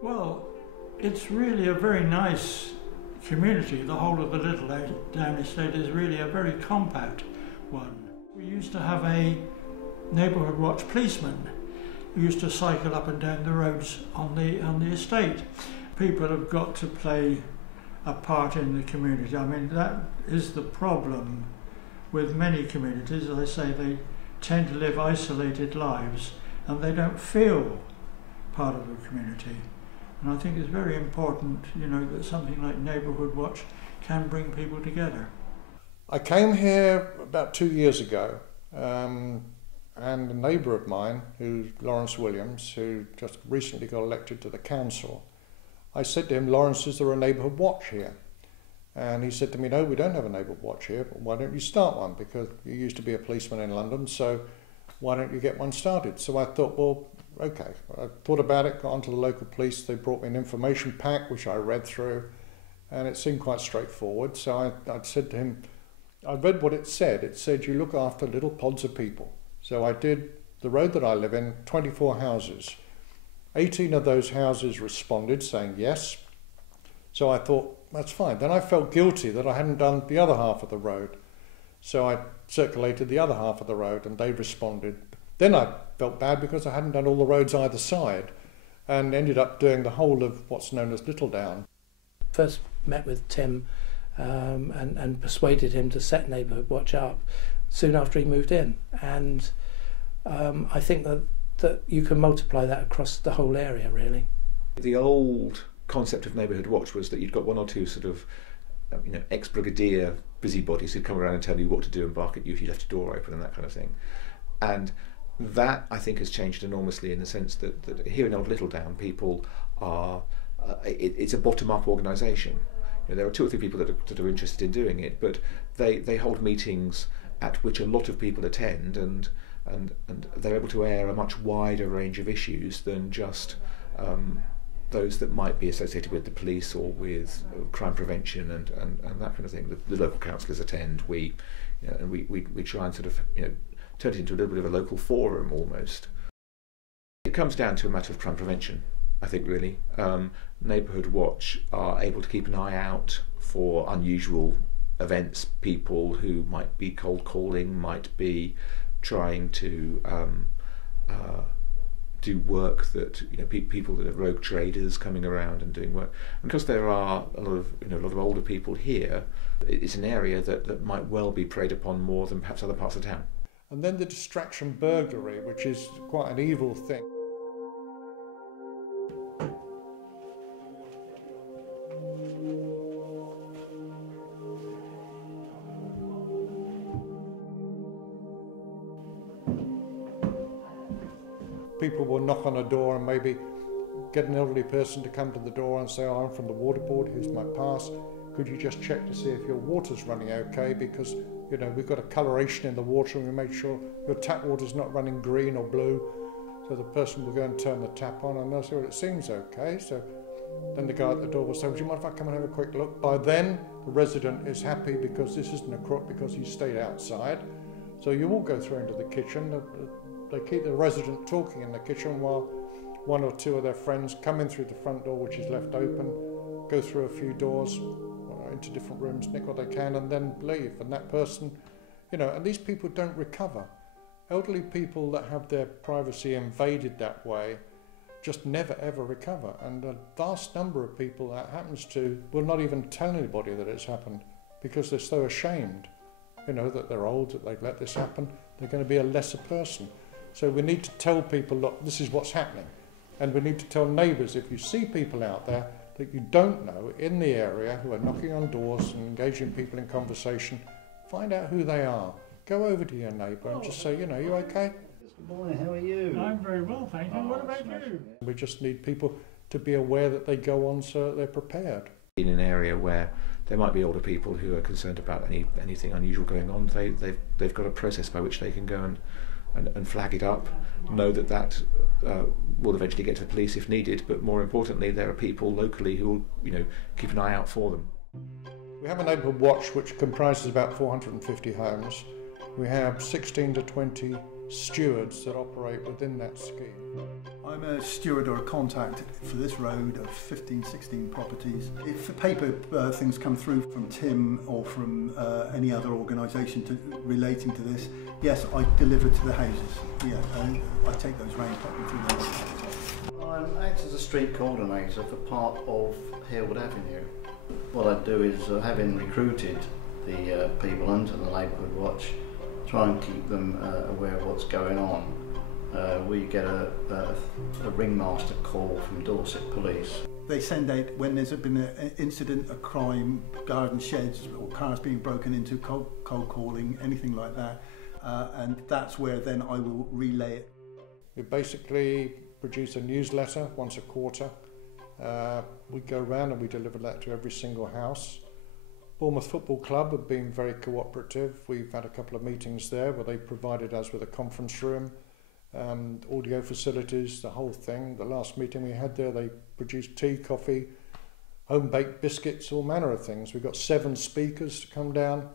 Well, it's really a very nice community. The whole of the Littledown estate is really a very compact one. We used to have a neighbourhood watch policeman who used to cycle up and down the roads on the estate. People have got to play a part in the community. I mean, that is the problem with many communities. As I say, they tend to live isolated lives and they don't feel part of the community. And I think it's very important, that something like Neighbourhood Watch can bring people together. I came here about 2 years ago, and a neighbour of mine, who's Lawrence Williams, who just recently got elected to the council, I said to him, "Lawrence, is there a neighbourhood watch here?" And he said to me, "No, we don't have a neighbourhood watch here, but why don't you start one? Because you used to be a policeman in London, so why don't you get one started?" So I thought, well, okay. I thought about it, got onto the local police. They brought me an information pack, which I read through, and it seemed quite straightforward. So I said to him, I read what it said. It said you look after little pods of people. So I did the road that I live in, 24 houses. 18 of those houses responded saying yes. So I thought, that's fine. Then I felt guilty that I hadn't done the other half of the road. So I circulated the other half of the road and they responded. Then I felt bad because I hadn't done all the roads either side and ended up doing the whole of what's known as Littledown. First met with Tim and persuaded him to set Neighbourhood Watch up soon after he moved in. And I think that you can multiply that across the whole area, really. The old concept of Neighbourhood Watch was that you'd got one or two sort of ex-brigadier busybodies who'd come around and tell you what to do and bark at you if you left your door open and that kind of thing. And that, I think, has changed enormously in the sense that here in Old Littledown, people are, it's a bottom-up organisation. There are 2 or 3 people that are interested in doing it, but they hold meetings at which a lot of people attend, and they're able to air a much wider range of issues than just those that might be associated with the police or with crime prevention and that kind of thing. The local councillors attend. We try and sort of turn it into a little bit of a local forum almost. It comes down to a matter of crime prevention, I think, really. Neighbourhood Watch are able to keep an eye out for unusual events, people who might be cold calling, might be trying to do work that people that are rogue traders coming around and doing work. And because there are a lot of older people here, it's an area that might well be preyed upon more than perhaps other parts of town. And then the distraction burglary, which is quite an evil thing. People will knock on a door and maybe get an elderly person to come to the door and say, "Oh, I'm from the water board, here's my pass. Could you just check to see if your water's running okay? Because, we've got a coloration in the water and we make sure your tap water's not running green or blue." So the person will go and turn the tap on and they'll say, "Well, it seems okay." So then the guy at the door will say, "Would you mind if I come and have a quick look?" By then, the resident is happy because this isn't a crook, because he stayed outside. So you all go through into the kitchen. They keep the resident talking in the kitchen while 1 or 2 of their friends come in through the front door, which is left open, go through a few doors into different rooms, nick what they can, and then leave. And that person, and these people don't recover. Elderly people that have their privacy invaded that way just never ever recover. And a vast number of people that happens to will not even tell anybody that it's happened because they're so ashamed, that they're old, that they've let this happen. They're going to be a lesser person. So we need to tell people, look, this is what's happening. And we need to tell neighbours, if you see people out there that you don't know in the area who are knocking on doors and engaging people in conversation, find out who they are. Go over to your neighbour and just say, you okay? Good morning, how are you? I'm very well, thank you. What about you? We just need people to be aware that they go on so that they're prepared. In an area where there might be older people who are concerned about anything unusual going on, they've got a process by which they can go and flag it up, know that will eventually get to the police if needed, but more importantly, there are people locally who will keep an eye out for them. We have a neighbourhood watch which comprises about 450 homes. We have 16 to 20 stewards that operate within that scheme. I'm a steward or a contact for this road of 15, 16 properties. If the paper things come through from Tim or from any other organisation relating to this, yes, I deliver to the houses. Yeah, I take those round, pop them through the house. I act as a street coordinator for part of Harewood Avenue. What I do is, having recruited the people under the Neighbourhood Watch, try and keep them aware of what's going on. We get a ringmaster call from Dorset Police. They send out when there's been an incident, a crime, garden sheds or cars being broken into, cold calling, anything like that, and that's where then I will relay it. We basically produce a newsletter once a quarter. We go around and we deliver that to every single house. Bournemouth Football Club have been very cooperative. We've had a couple of meetings there where they provided us with a conference room, audio facilities, the whole thing. The last meeting we had there, they produced tea, coffee, home-baked biscuits, all manner of things. We've got 7 speakers to come down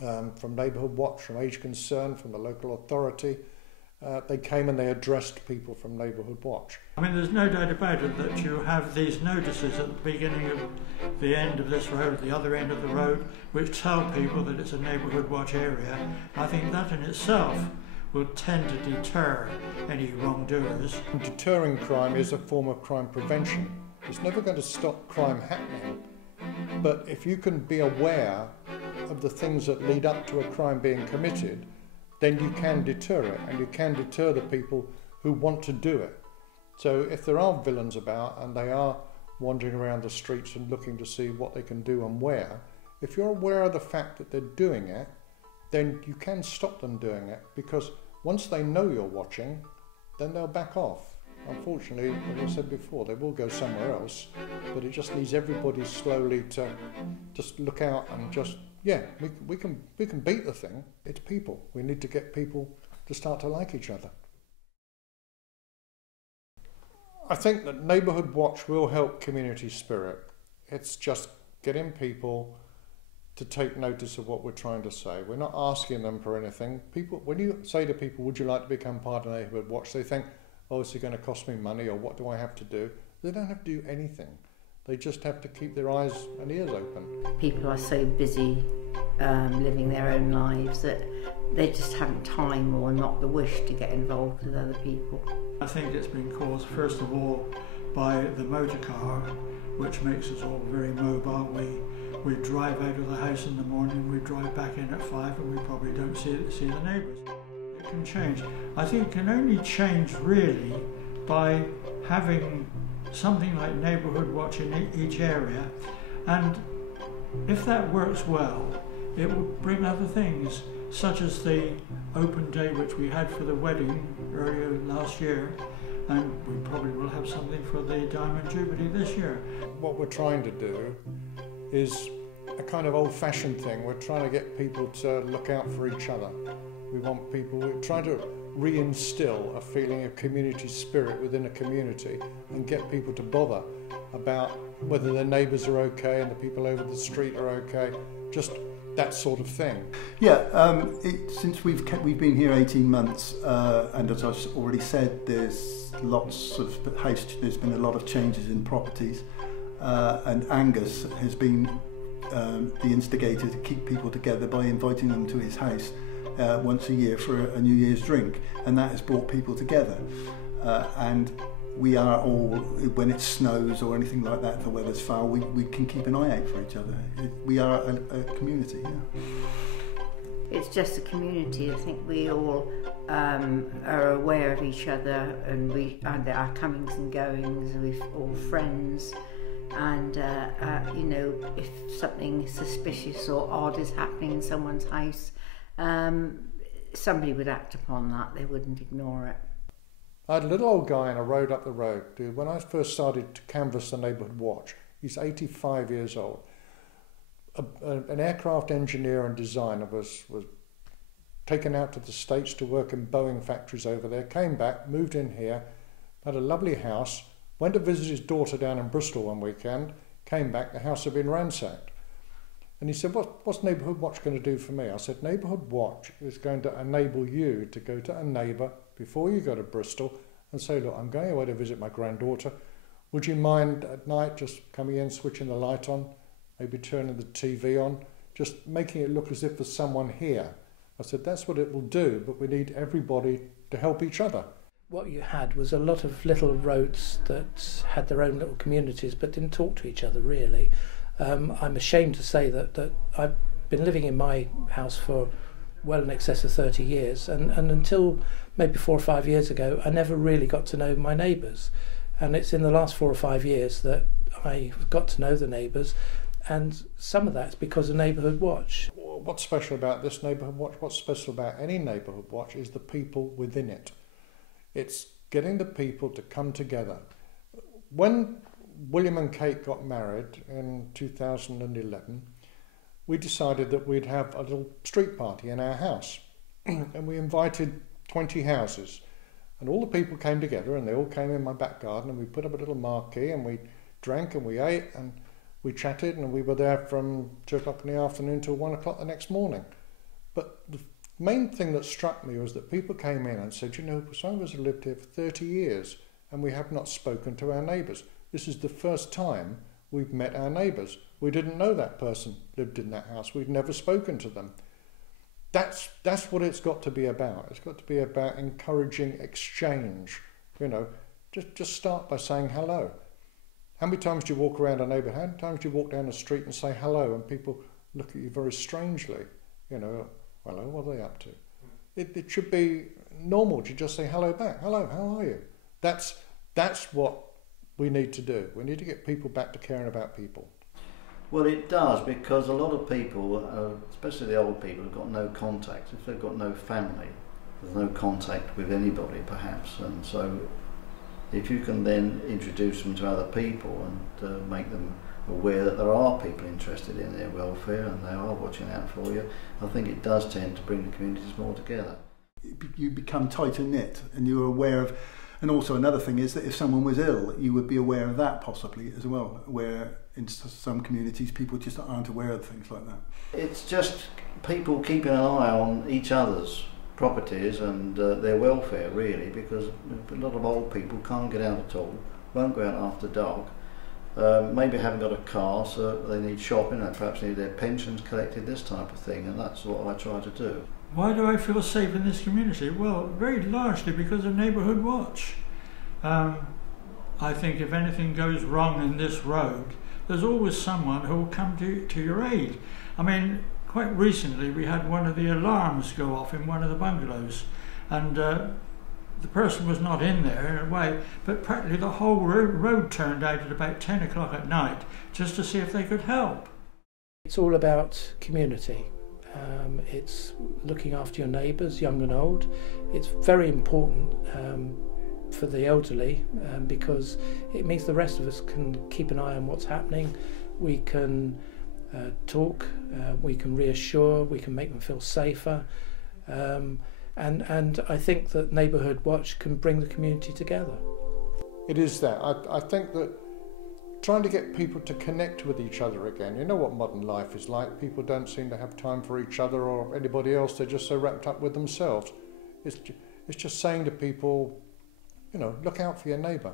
from Neighbourhood Watch, from Age Concern, from the local authority. They came and they addressed people from Neighbourhood Watch. I mean, there's no doubt about it that you have these notices at the beginning of the end of this road, the other end of the road, which tell people that it's a Neighbourhood Watch area. I think that in itself will tend to deter any wrongdoers. Deterring crime is a form of crime prevention. It's never going to stop crime happening, but if you can be aware of the things that lead up to a crime being committed, then you can deter it, and you can deter the people who want to do it. So if there are villains about and they are wandering around the streets and looking to see what they can do and where, if you're aware of the fact that they're doing it, then you can stop them doing it, because once they know you're watching, then they'll back off. Unfortunately, as I said before, they will go somewhere else, but it just needs everybody slowly to just look out and just, yeah, we can beat the thing. It's people. We need to get people to start to like each other. I think that Neighbourhood Watch will help community spirit. It's just getting people to take notice of what we're trying to say. We're not asking them for anything. People, when you say to people, would you like to become part of Neighbourhood Watch, they think, oh, is it going to cost me money, or what do I have to do? They don't have to do anything. They just have to keep their eyes and ears open. People are so busy living their own lives that they just haven't time or not the wish to get involved with other people. I think it's been caused first of all by the motor car, which makes us all very mobile. We drive out of the house in the morning, we drive back in at 5, and we probably don't see the neighbours. It can change. I think it can only change really by having something like Neighbourhood Watch in each area, and if that works well, it will bring other things, such as the open day which we had for the wedding earlier last year, and we probably will have something for the Diamond Jubilee this year. What we're trying to do is a kind of old-fashioned thing. We're trying to get people to look out for each other. We're trying to reinstill a feeling of community spirit within a community and get people to bother about whether their neighbours are okay and the people over the street are okay, just that sort of thing. Yeah, since we've been here 18 months, and as I've already said, there's been a lot of changes in properties, and Angus has been the instigator to keep people together by inviting them to his house once a year for a New Year's drink, and that has brought people together. And we are all, when it snows or anything like that, the weather's foul, we can keep an eye out for each other. We are a community. Yeah. It's just a community. I think we all are aware of each other, and our comings and goings. We're all friends, and you know, if something suspicious or odd is happening in someone's house, somebody would act upon that. They wouldn't ignore it. I had a little old guy on a road up the road, dude. When I first started to canvass the Neighbourhood Watch, he's 85 years old. An aircraft engineer and designer was taken out to the States to work in Boeing factories over there, came back, moved in here, had a lovely house, went to visit his daughter down in Bristol one weekend, came back, the house had been ransacked. And he said, what's Neighbourhood Watch going to do for me? I said, Neighbourhood Watch is going to enable you to go to a neighbour before you go to Bristol and say, look, I'm going away to visit my granddaughter. Would you mind at night just coming in, switching the light on, maybe turning the TV on, just making it look as if there's someone here? I said, that's what it will do, but we need everybody to help each other. What you had was a lot of little roads that had their own little communities but didn't talk to each other really. I'm ashamed to say that I've been living in my house for well in excess of 30 years and until maybe 4 or 5 years ago I never really got to know my neighbours, and it's in the last 4 or 5 years that I got to know the neighbours, and some of that's because of Neighbourhood Watch. What's special about this Neighbourhood Watch, what's special about any Neighbourhood Watch, is the people within it. It's getting the people to come together. When William and Kate got married in 2011, we decided that we'd have a little street party in our house. And we invited 20 houses. And all the people came together, and they all came in my back garden, and we put up a little marquee, and we drank and we ate and we chatted, and we were there from 2 o'clock in the afternoon till 1 o'clock the next morning. But the main thing that struck me was that people came in and said, you know, some of us have lived here for 30 years and we have not spoken to our neighbours. This is the first time we've met our neighbours. We didn't know that person lived in that house. We'd never spoken to them. That's what it's got to be about. It's got to be about encouraging exchange. You know, just start by saying hello. How many times do you walk around a neighbourhood? How many times do you walk down the street and say hello and people look at you very strangely? You know, hello, what are they up to? It should be normal to just say hello back. Hello, how are you? That's what we need to do. We need to get people back to caring about people. Well, it does, because a lot of people, especially the old people, have got no contact. If they've got no family, there's no contact with anybody perhaps, and so if you can then introduce them to other people and make them aware that there are people interested in their welfare and they are watching out for you, I think it does tend to bring the communities more together. You become tighter knit and you're aware of, and also another thing is that if someone was ill, you would be aware of that possibly as well, where in some communities people just aren't aware of things like that. It's just people keeping an eye on each other's properties and their welfare really, because a lot of old people can't get out at all, won't go out after dark, maybe haven't got a car, so they need shopping and perhaps need their pensions collected, this type of thing, and that's what I try to do. Why do I feel safe in this community? Well, very largely because of Neighbourhood Watch. I think if anything goes wrong in this road, there's always someone who will come to your aid. I mean, quite recently we had one of the alarms go off in one of the bungalows, and the person was not in there in a way, but practically the whole road turned out at about 10 o'clock at night just to see if they could help. It's all about community. It's looking after your neighbours, young and old. It's very important for the elderly because it means the rest of us can keep an eye on what's happening. We can talk, we can reassure, we can make them feel safer, and I think that Neighbourhood Watch can bring the community together. It is that. I think that trying to get people to connect with each other again. You know what modern life is like. People don't seem to have time for each other or anybody else. They're just so wrapped up with themselves. It's just saying to people, you know, look out for your neighbour.